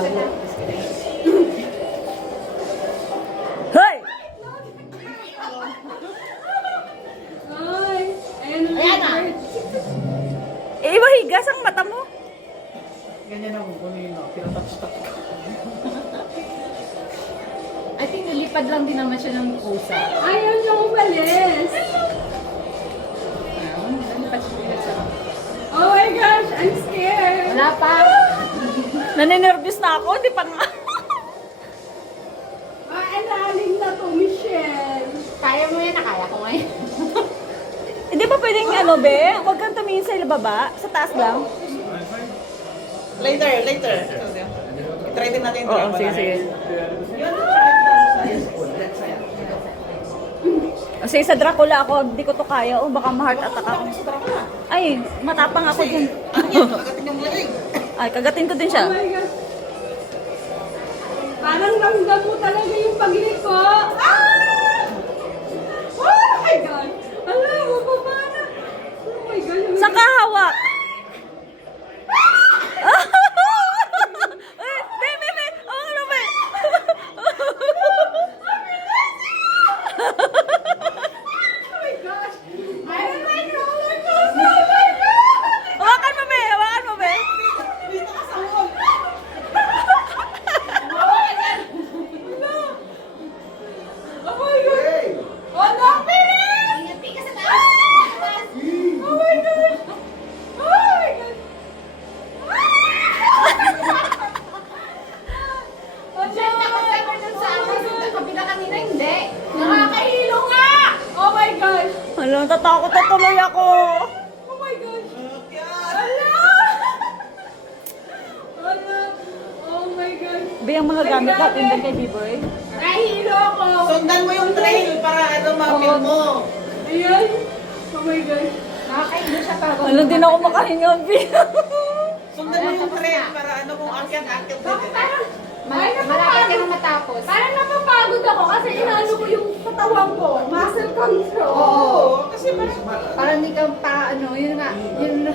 Hoy! Ay, ayan na. Ayan na. Eh, mahigas ang mata mo. Ganyan ako kanina. Pinatapos-tapos ko. I think nilipad lang din naman siya ng pusa. Ayaw niya umalis. Ayun, nilipad siya. Oh my gosh, I'm scared. Wala pa. Naninervous na ako, di pa nga. Alalim na to, Michelle. Kaya mo yan, nakaya ko ngayon. Hindi ba pwedeng ano, be? Huwag kang tumingin sa baba, sa taas lang. Later. Try din natin ito. Oo, sige, sige. Yun, Kasi sa Dracula ako, hindi ko to kaya. O, baka ma-heart attack ako. Ay, matapang ako dyan. Ano yan? Pagkatin yung lamig. Ay, kagatin ko din siya. Oh my gosh. Parang ramdam mo talaga yung pagli ko. Ah! Oh my God! Ala, mababa na. Oh my God. Saan ka hawak? Ay, be. Oh, ano ba? Oh my gosh! I'm like roller coaster! Oh my God! Hawakan mo, be. Hawakan mo, be. Dito ka sa wall. Oh my God! Oh my God! Oh no, Pilis! Ingat ka sa taas. Oh my God! Oh my God! Diyan, nakasay ka dun sa akin. Sa kabila kanina, hindi. Nakakahilo nga! Oh my gosh! Alam, tatakot na tuloy ako. Oh my gosh! Yan. Ala! Ala! Oh my God! Be, ang mga gamit natin din kay B-Boy. Nahilo ako! Sundan mo yung trail para mapil mo. Ayan! Oh my gosh! Nakakahilo siya pa. Alam, din ako makahinga, B. Sundan mo yung trail para kung akyat din. Malapit ka na matapos. Parang napapagod ako kasi inaano ko yung katawan ko. Muscle control. Oo, kasi parang Parang hindi ka pa, ano, yun nga, yun na